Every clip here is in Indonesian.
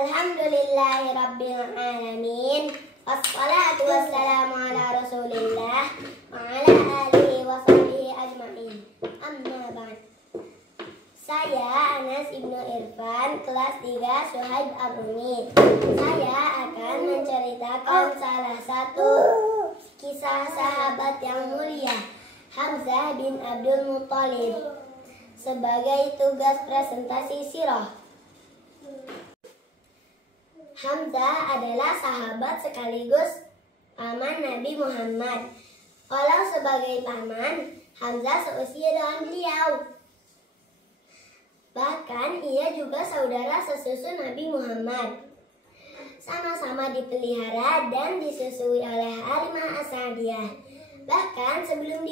Alhamdulillahirabbil alamin. Wassalatu wassalamu ala Rasulillah wa ala alihi wa sahbihi ajmain. Amma ba'd. Saya Anas Ibnu Irfan, kelas 3 Suhaib Ar-Rumi. Saya akan menceritakan salah satu kisah sahabat yang mulia, Hamzah bin Abdul Muthalib, sebagai tugas presentasi sirah. Hamzah adalah sahabat sekaligus paman Nabi Muhammad. Walau sebagai paman, Hamzah seusia dengan beliau. Bahkan ia juga saudara sesusu Nabi Muhammad. Sama-sama dipelihara dan disusui oleh Halimah As-Sa'diyah. Bahkan sebelum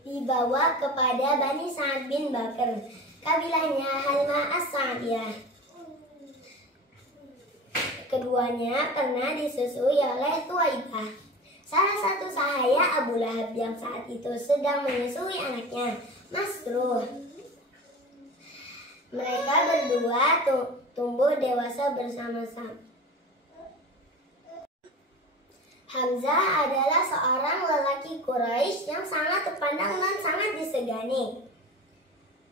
dibawa kepada Bani Sa'ad bin Bakr, kabilahnya Halimah As-Sa'diyah. Keduanya pernah disusui oleh Thuwaibah, salah satu sahaya Abu Lahab yang saat itu sedang menyusui anaknya, Masruh. Mereka berdua tumbuh dewasa bersama-sama. Hamzah adalah seorang lelaki Quraisy yang sangat terpandang dan sangat disegani.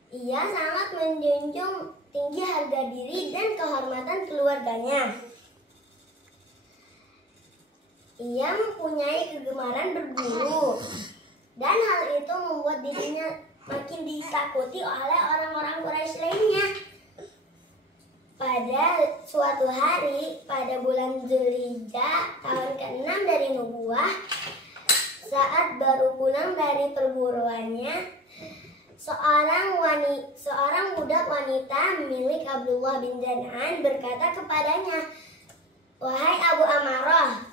Ia sangat menjunjung tinggi harga diri dan kehormatan keluarganya. Ia mempunyai kegemaran berburu, dan hal itu membuat dirinya makin ditakuti oleh orang-orang Quraisy lainnya. Pada suatu hari, pada bulan Dzulhijjah, tahun ke-6 dari nubuwah, saat baru pulang dari perburuannya, seorang budak wanita milik Abdullah bin Jan'an berkata kepadanya, "Wahai Abu Amarah,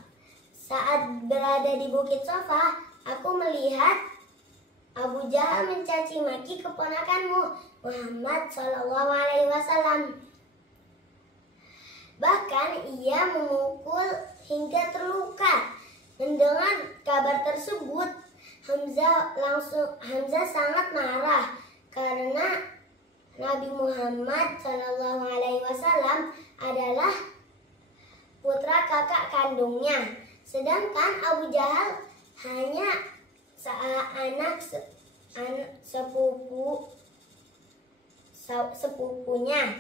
saat berada di Bukit Sofa, aku melihat Abu Jahal mencaci maki keponakanmu, Muhammad SAW. Bahkan ia memukul hingga terluka." Mendengar kabar tersebut, Hamzah sangat marah karena Nabi Muhammad SAW adalah putra kakak kandungnya. Sedangkan Abu Jahal hanya anak sepupunya.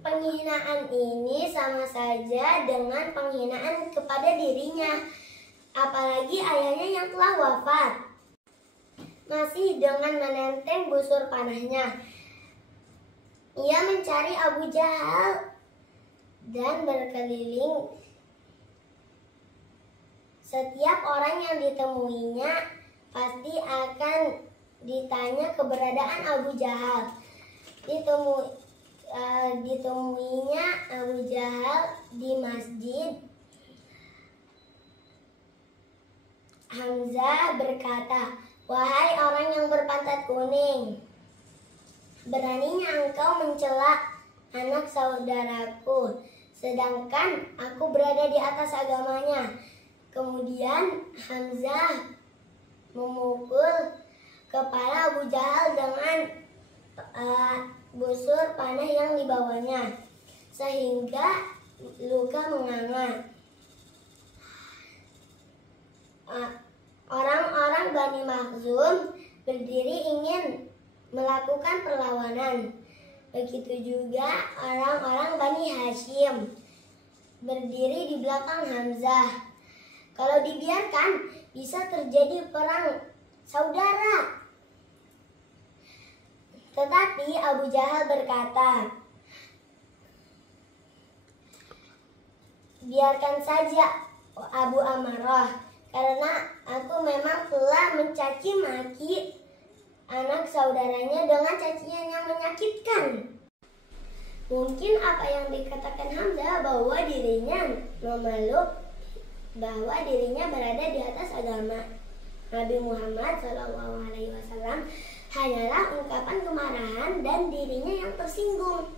Penghinaan ini sama saja dengan penghinaan kepada dirinya, apalagi ayahnya yang telah wafat. Masih dengan menenteng busur panahnya, ia mencari Abu Jahal dan berkeliling. Setiap orang yang ditemuinya pasti akan ditanya keberadaan Abu Jahal. Ditemuinya Abu Jahal di masjid. Hamzah berkata, "Wahai orang yang berpantat kuning, beraninya engkau mencela anak saudaraku, sedangkan aku berada di atas agamanya." Kemudian Hamzah memukul kepala Abu Jahal dengan busur panah yang dibawanya, sehingga luka menganga. Orang-orang Bani Makhzum berdiri ingin melakukan perlawanan. Begitu juga orang-orang Bani Hashim berdiri di belakang Hamzah. Kalau dibiarkan, bisa terjadi perang saudara. Tetapi Abu Jahal berkata, "Biarkan saja Abu Amarah, karena aku memang telah mencaci maki anak saudaranya dengan cacian yang menyakitkan." Mungkin apa yang dikatakan Hamzah bahwa dirinya memeluk, bahwa dirinya berada di atas agama Nabi Muhammad SAW hanyalah ungkapan kemarahan dan dirinya yang tersinggung.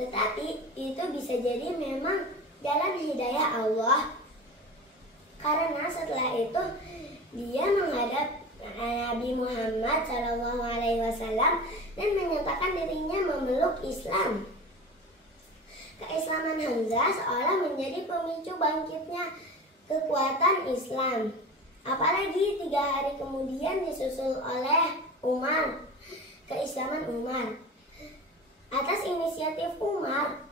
Tetapi itu bisa jadi memang jalan hidayah Allah, karena setelah itu dia menghadap Nabi Muhammad SAW dan menyatakan dirinya memeluk Islam. Keislaman Hamzah seolah menjadi pemicu bangkitnya kekuatan Islam. Apalagi 3 hari kemudian disusul oleh keislaman Umar. Atas inisiatif Umar,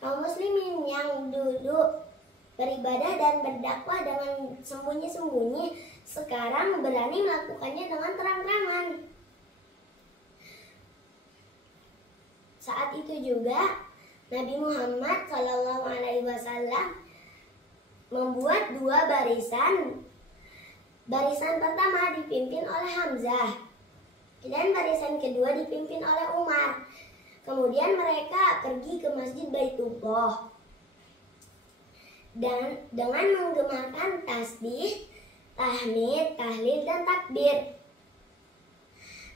kaum muslimin yang dulu beribadah dan berdakwah dengan sembunyi-sembunyi sekarang berani melakukannya dengan terang-terangan. Saat itu juga Nabi Muhammad SAW membuat 2 barisan. Barisan pertama dipimpin oleh Hamzah dan barisan kedua dipimpin oleh Umar. Kemudian mereka pergi ke Masjid Baitullah dan dengan menggemarkan tasbih, tahmid, tahlil, dan takbir.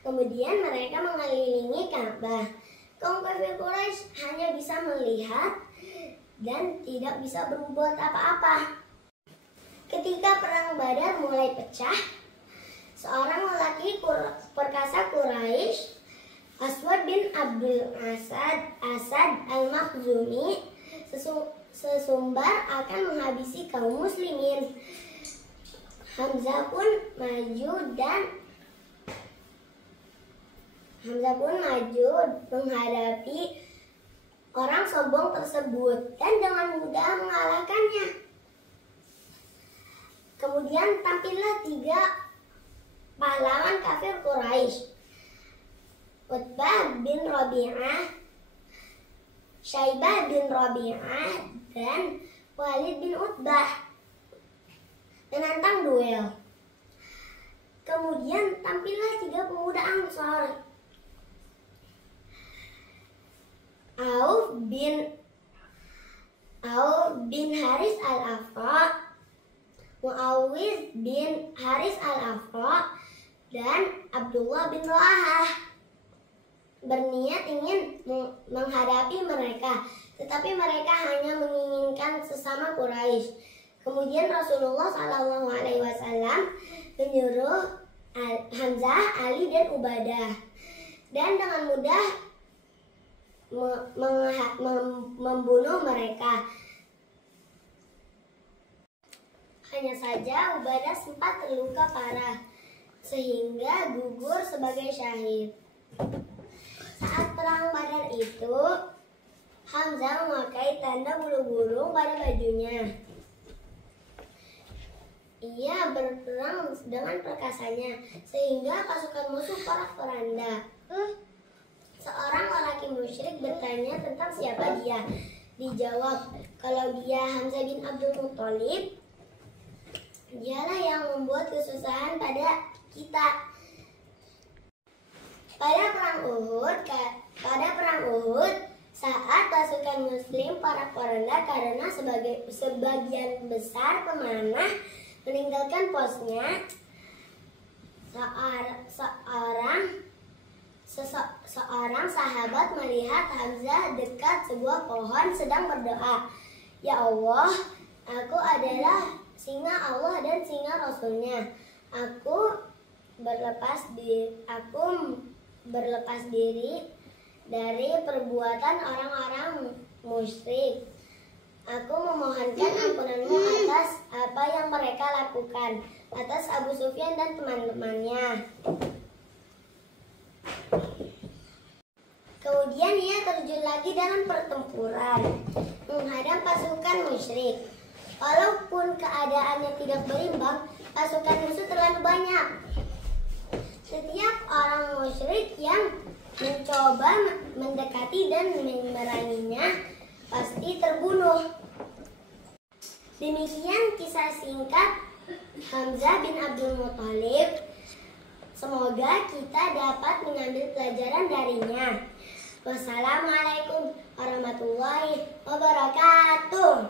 Kemudian mereka mengelilingi Ka'bah. Kaum kafir Quraisy hanya bisa melihat dan tidak bisa berbuat apa-apa. Ketika perang Badar mulai pecah, seorang lelaki perkasa Quraisy, Aswad bin Abdul Asad al-Makhzumi, sesumbar akan menghabisi kaum muslimin. Hamzah pun maju menghadapi orang sombong tersebut dan dengan mudah mengalahkannya. Kemudian tampillah 3 pahlawan kafir Quraisy, Utbah bin Rabi'ah, Syaibah bin Rabi'ah, dan Walid bin Utbah menantang duel. Kemudian tampillah 3 pemuda Ansor, Auf bin Haris al-Afra, Muawwiz bin Haris al-Afra, dan Abdullah bin Rawahah. Berniat ingin menghadapi mereka, tetapi mereka hanya menginginkan sesama Quraisy. Kemudian Rasulullah SAW menyuruh Hamzah, Ali, dan Ubadah, dan dengan mudah membunuh mereka. Hanya saja Ubadah sempat terluka parah sehingga gugur sebagai syahid. Saat perang Badar itu, Hamzah memakai tanda bulu burung pada bajunya. Ia berperang dengan perkasanya sehingga pasukan musuh porak-poranda. Seorang lelaki musyrik bertanya tentang siapa dia. Dijawab, kalau dia Hamzah bin Abdul Muthalib, dialah yang membuat kesusahan pada kita. Pada perang Uhud, saat pasukan muslim porak-poranda karena sebagian besar pemanah meninggalkan posnya, seorang sahabat melihat Hamzah dekat sebuah pohon sedang berdoa, "Ya Allah, aku adalah singa Allah dan singa Rasulnya. Aku berlepas diri dari perbuatan orang-orang musyrik. Aku memohonkan ampunanmu atas apa yang mereka lakukan, atas Abu Sufyan dan teman-temannya." Kemudian ia terjun lagi dalam pertempuran menghadang pasukan musyrik. Walaupun keadaannya tidak berimbang, pasukan musuh terlalu banyak. Setiap orang musyrik yang mencoba mendekati dan memeranginya pasti terbunuh. Demikian kisah singkat Hamzah bin Abdul Muthalib. Semoga kita dapat mengambil pelajaran darinya. Wassalamualaikum warahmatullahi wabarakatuh.